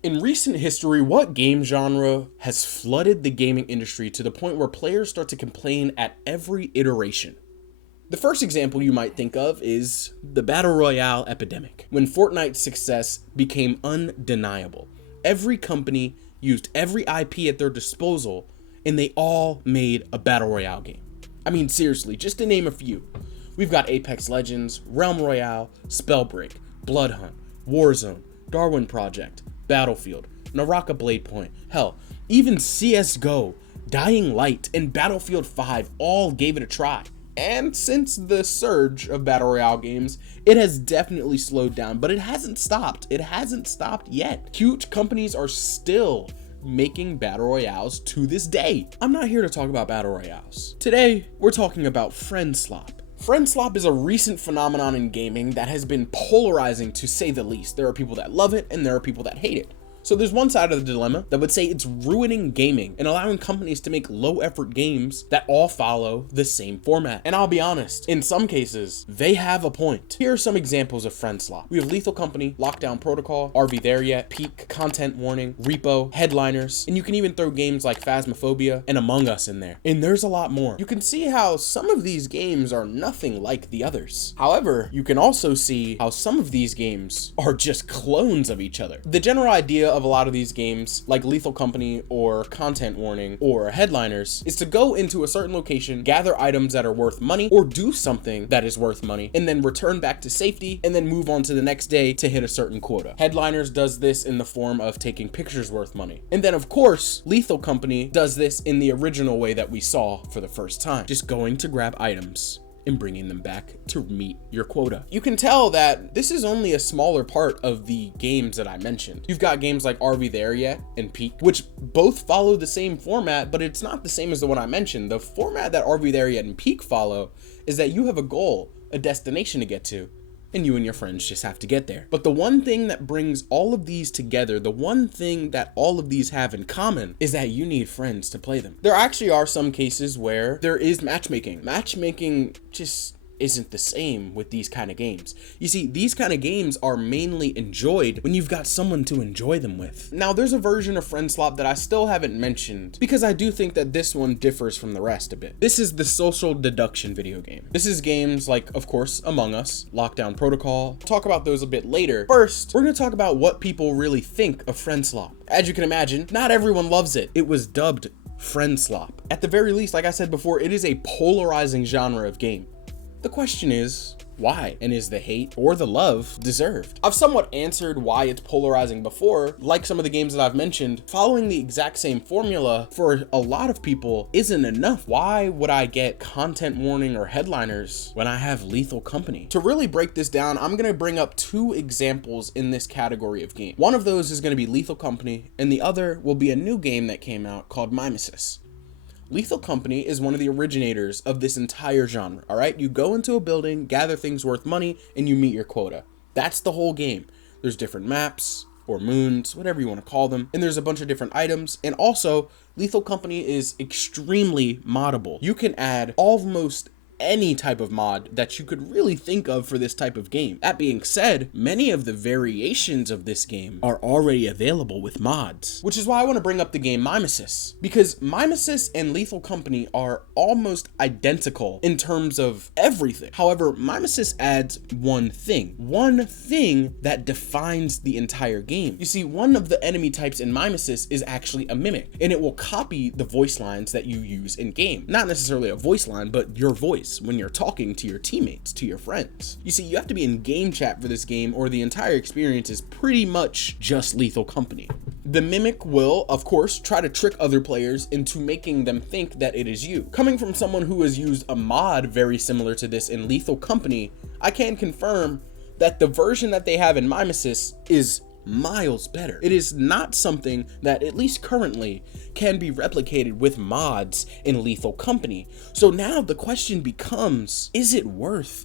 In recent history, what game genre has flooded the gaming industry to the point where players start to complain at every iteration? The first example you might think of is the Battle Royale epidemic, when Fortnite's success became undeniable. Every company used every IP at their disposal, and they all made a Battle Royale game. I mean, seriously, just to name a few. We've got Apex Legends, Realm Royale, Spellbreak, Bloodhunt, Warzone, Darwin Project, Battlefield, Naraka Blade Point, hell, even CSGO, Dying Light, and Battlefield 5 all gave it a try. And since the surge of Battle Royale games, it has definitely slowed down, but it hasn't stopped. It hasn't stopped yet. Huge companies are still making Battle Royales to this day. I'm not here to talk about Battle Royales. Today, we're talking about Friendslop. Friendslop is a recent phenomenon in gaming that has been polarizing to say the least. There are people that love it and there are people that hate it. So there's one side of the dilemma that would say it's ruining gaming and allowing companies to make low effort games that all follow the same format. And I'll be honest, in some cases, they have a point. Here are some examples of Friendslop. We have Lethal Company, Lockdown Protocol, Are We There Yet, Peak, Content Warning, Repo, Headliners, and you can even throw games like Phasmophobia and Among Us in there. And there's a lot more. You can see how some of these games are nothing like the others. However, you can also see how some of these games are just clones of each other. The general idea of a lot of these games, like Lethal Company or Content Warning or Headliners, is to go into a certain location, gather items that are worth money, or do something that is worth money, and then return back to safety, and then move on to the next day to hit a certain quota. Headliners does this in the form of taking pictures worth money. And then, of course, Lethal Company does this in the original way that we saw for the first time, just going to grab items and bringing them back to meet your quota. You can tell that this is only a smaller part of the games that I mentioned. You've got games like Are We There Yet and Peak, which both follow the same format, but it's not the same as the one I mentioned. The format that Are We There Yet and Peak follow is that you have a goal, a destination to get to, and you and your friends just have to get there. But the one thing that brings all of these together, the one thing that all of these have in common, is that you need friends to play them. There actually are some cases where there is matchmaking. Matchmaking just isn't the same with these kind of games. You see, these kind of games are mainly enjoyed when you've got someone to enjoy them with. Now, there's a version of Friendslop that I still haven't mentioned because I do think that this one differs from the rest a bit. This is the social deduction video game. This is games like, of course, Among Us, Lockdown Protocol. Talk about those a bit later. First, we're gonna talk about what people really think of Friendslop. As you can imagine, not everyone loves it. It was dubbed Friendslop. At the very least, like I said before, it is a polarizing genre of game. The question is, why? And is the hate or the love deserved? I've somewhat answered why it's polarizing before. Like some of the games that I've mentioned, following the exact same formula for a lot of people isn't enough. Why would I get Content Warning or Headliners when I have Lethal Company? To really break this down, I'm gonna bring up two examples in this category of game. One of those is gonna be Lethal Company, and the other will be a new game that came out called Mimesis. Lethal Company is one of the originators of this entire genre, all right? You go into a building, gather things worth money, and you meet your quota. That's the whole game. There's different maps or moons, whatever you want to call them, and there's a bunch of different items, and also Lethal Company is extremely moddable. You can add almost any type of mod that you could really think of for this type of game. That being said, many of the variations of this game are already available with mods, which is why I want to bring up the game Mimesis, because Mimesis and Lethal Company are almost identical in terms of everything. However, Mimesis adds one thing that defines the entire game. You see, one of the enemy types in Mimesis is actually a mimic, and it will copy the voice lines that you use in game. Not necessarily a voice line, but your voice when you're talking to your teammates, to your friends. You see, you have to be in game chat for this game, or the entire experience is pretty much just Lethal Company. The mimic will, of course, try to trick other players into making them think that it is you. Coming from someone who has used a mod very similar to this in Lethal Company, I can confirm that the version that they have in Mimesis is miles better. It is not something that, at least currently, can be replicated with mods in Lethal Company. So now the question becomes, is it worth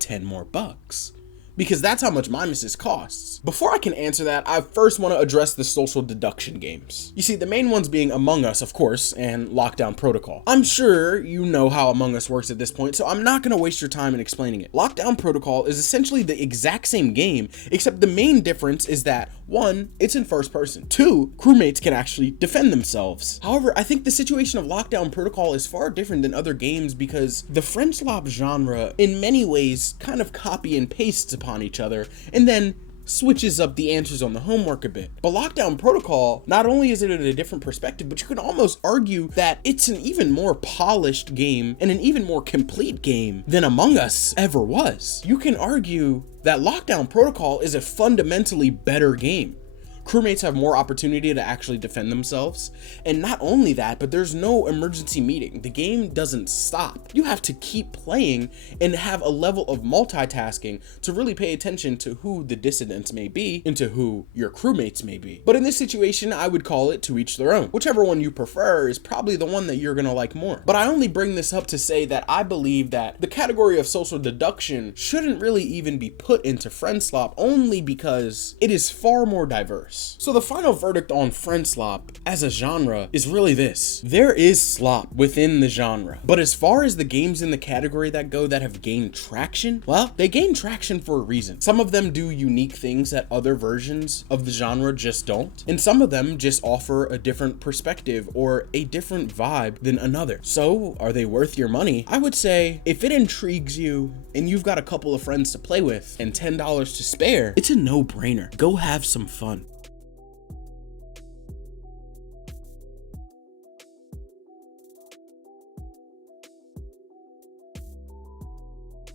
10 more bucks? Because that's how much Mimesis costs. Before I can answer that, I first want to address the social deduction games. You see, the main ones being Among Us, of course, and Lockdown Protocol. I'm sure you know how Among Us works at this point, so I'm not going to waste your time in explaining it. Lockdown Protocol is essentially the exact same game, except the main difference is that One, it's in first person. Two, crewmates can actually defend themselves. However, I think the situation of Lockdown Protocol is far different than other games because the Friendslop genre in many ways kind of copy and pastes upon each other and then switches up the answers on the homework a bit. But Lockdown Protocol, not only is it at a different perspective, but you can almost argue that it's an even more polished game and an even more complete game than Among Us ever was. You can argue that Lockdown Protocol is a fundamentally better game. Crewmates have more opportunity to actually defend themselves. And not only that, but there's no emergency meeting. The game doesn't stop. You have to keep playing and have a level of multitasking to really pay attention to who the dissidents may be and to who your crewmates may be. But in this situation, I would call it to each their own. Whichever one you prefer is probably the one that you're gonna like more. But I only bring this up to say that I believe that the category of social deduction shouldn't really even be put into Friendslop only because it is far more diverse. So the final verdict on Friendslop as a genre is really this. There is slop within the genre, but as far as the games in the category that go that have gained traction, well, they gain traction for a reason. Some of them do unique things that other versions of the genre just don't, and some of them just offer a different perspective or a different vibe than another. So are they worth your money? I would say if it intrigues you and you've got a couple of friends to play with and $10 to spare, it's a no-brainer. Go have some fun.